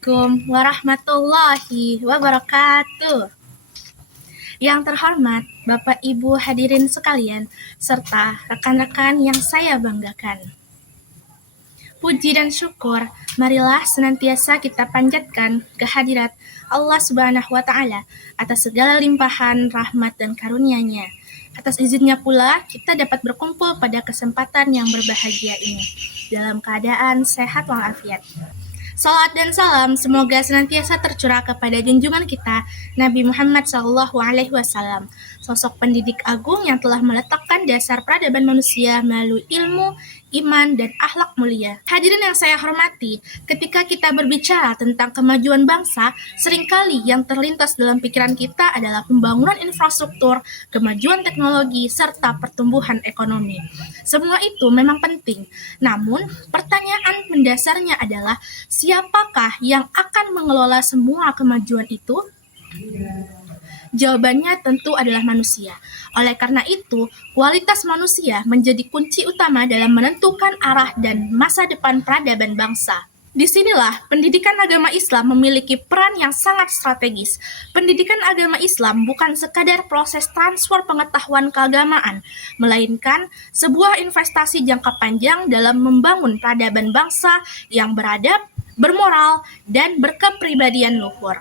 Assalamualaikum warahmatullahi wabarakatuh. Yang terhormat Bapak Ibu hadirin sekalian, serta rekan-rekan yang saya banggakan. Puji dan syukur, marilah senantiasa kita panjatkan kehadirat Allah Subhanahu wa Ta'ala atas segala limpahan rahmat dan karunia-Nya. Atas izinnya pula kita dapat berkumpul pada kesempatan yang berbahagia ini dalam keadaan sehat walafiat. Salawat dan salam semoga senantiasa tercurah kepada junjungan kita Nabi Muhammad SAW, sosok pendidik agung yang telah meletakkan dasar peradaban manusia melalui ilmu, iman, dan akhlak mulia. Hadirin yang saya hormati, ketika kita berbicara tentang kemajuan bangsa, seringkali yang terlintas dalam pikiran kita adalah pembangunan infrastruktur, kemajuan teknologi, serta pertumbuhan ekonomi. Semua itu memang penting, namun pertanyaan mendasarnya adalah siapakah yang akan mengelola semua kemajuan itu? Jawabannya tentu adalah manusia. Oleh karena itu, kualitas manusia menjadi kunci utama dalam menentukan arah dan masa depan peradaban bangsa. Disinilah pendidikan agama Islam memiliki peran yang sangat strategis. Pendidikan agama Islam bukan sekadar proses transfer pengetahuan keagamaan, melainkan sebuah investasi jangka panjang dalam membangun peradaban bangsa yang beradab, bermoral, dan berkepribadian luhur.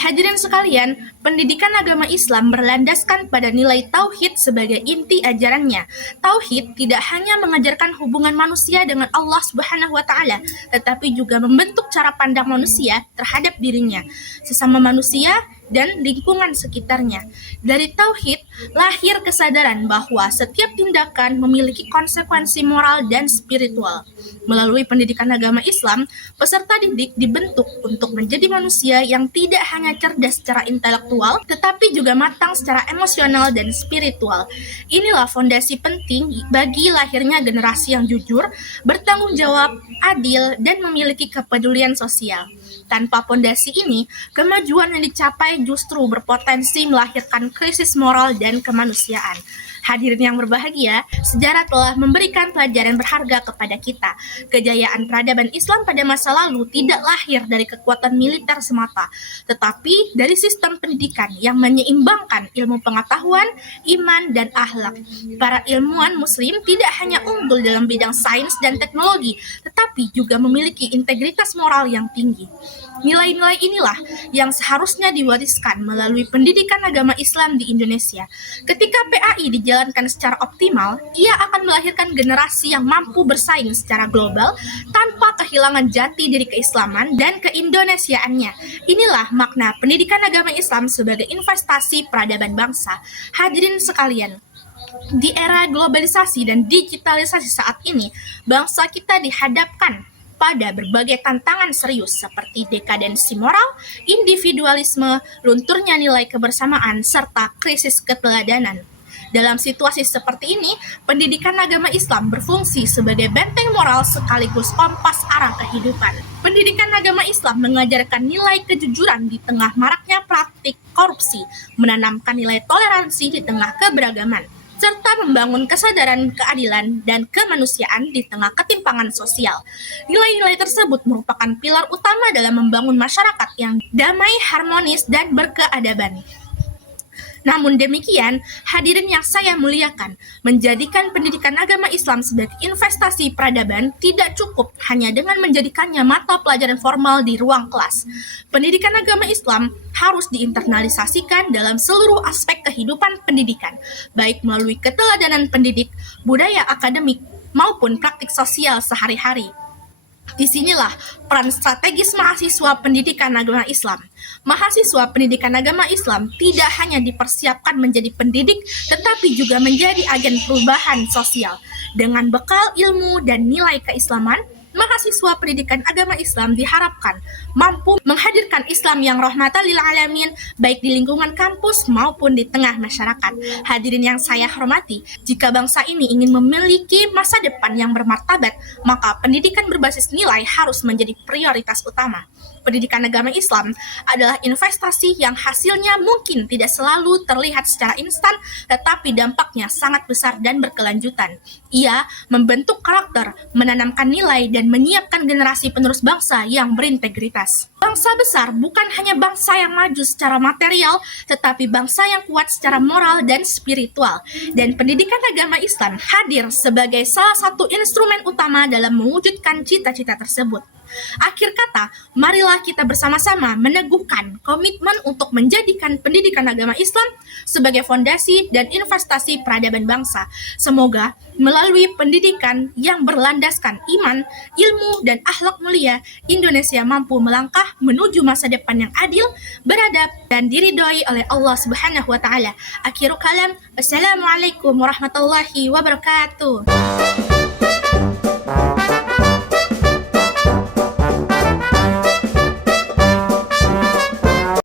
Hadirin sekalian, pendidikan agama Islam berlandaskan pada nilai tauhid sebagai inti ajarannya. Tauhid tidak hanya mengajarkan hubungan manusia dengan Allah Subhanahu wa Ta'ala, tetapi juga membentuk cara pandang manusia terhadap dirinya, sesama manusia, dan lingkungan sekitarnya. Dari tauhid lahir kesadaran bahwa setiap tindakan memiliki konsekuensi moral dan spiritual. Melalui pendidikan agama Islam, peserta didik dibentuk untuk menjadi manusia yang tidak hanya cerdas secara intelektual, tetapi juga matang secara emosional dan spiritual. Inilah fondasi penting bagi lahirnya generasi yang jujur, bertanggung jawab, adil, dan memiliki kepedulian sosial. Tanpa fondasi ini, kemajuan yang dicapai justru berpotensi melahirkan krisis moral dan kemanusiaan. Hadirin yang berbahagia, sejarah telah memberikan pelajaran berharga kepada kita. Kejayaan peradaban Islam pada masa lalu tidak lahir dari kekuatan militer semata, tetapi dari sistem pendidikan yang menyeimbangkan ilmu pengetahuan, iman, dan akhlak. Para ilmuwan muslim tidak hanya unggul dalam bidang sains dan teknologi, tetapi juga memiliki integritas moral yang tinggi. Nilai-nilai inilah yang seharusnya diwariskan melalui pendidikan agama Islam di Indonesia. Ketika PAI dijalankan secara optimal, ia akan melahirkan generasi yang mampu bersaing secara global tanpa kehilangan jati diri keislaman dan keindonesiaannya. Inilah makna pendidikan agama Islam sebagai investasi peradaban bangsa. Hadirin sekalian, di era globalisasi dan digitalisasi saat ini, bangsa kita dihadapkan pada berbagai tantangan serius seperti dekadensi moral, individualisme, lunturnya nilai kebersamaan, serta krisis keteladanan. Dalam situasi seperti ini, pendidikan agama Islam berfungsi sebagai benteng moral sekaligus kompas arah kehidupan. Pendidikan agama Islam mengajarkan nilai kejujuran di tengah maraknya praktik korupsi, menanamkan nilai toleransi di tengah keberagaman, serta membangun kesadaran keadilan dan kemanusiaan di tengah ketimpangan sosial. Nilai-nilai tersebut merupakan pilar utama dalam membangun masyarakat yang damai, harmonis, dan berkeadaban. Namun demikian, hadirin yang saya muliakan, menjadikan pendidikan agama Islam sebagai investasi peradaban tidak cukup hanya dengan menjadikannya mata pelajaran formal di ruang kelas. Pendidikan agama Islam harus diinternalisasikan dalam seluruh aspek kehidupan pendidikan, baik melalui keteladanan pendidik, budaya akademik, maupun praktik sosial sehari-hari. Disinilah peran strategis mahasiswa pendidikan agama Islam. Mahasiswa pendidikan agama Islam tidak hanya dipersiapkan menjadi pendidik, tetapi juga menjadi agen perubahan sosial. Dengan bekal ilmu dan nilai keislaman, mahasiswa pendidikan agama Islam diharapkan mampu menghadirkan Islam yang rahmatan lil alamin baik di lingkungan kampus maupun di tengah masyarakat. Hadirin yang saya hormati, jika bangsa ini ingin memiliki masa depan yang bermartabat, maka pendidikan berbasis nilai harus menjadi prioritas utama. Pendidikan agama Islam adalah investasi yang hasilnya mungkin tidak selalu terlihat secara instan, tetapi dampaknya sangat besar dan berkelanjutan. Ia membentuk karakter, menanamkan nilai, dan menyiapkan generasi penerus bangsa yang berintegritas. Bangsa besar bukan hanya bangsa yang maju secara material, tetapi bangsa yang kuat secara moral dan spiritual. Dan pendidikan agama Islam hadir sebagai salah satu instrumen utama dalam mewujudkan cita-cita tersebut. Akhir kata, marilah kita bersama-sama meneguhkan komitmen untuk menjadikan pendidikan agama Islam sebagai fondasi dan investasi peradaban bangsa. Semoga melalui pendidikan yang berlandaskan iman, ilmu, dan akhlak mulia, Indonesia mampu melangkah menuju masa depan yang adil, beradab, dan diridhoi oleh Allah Subhanahu wa Ta'ala. Akhirul kalam, wassalamualaikum warahmatullahi wabarakatuh.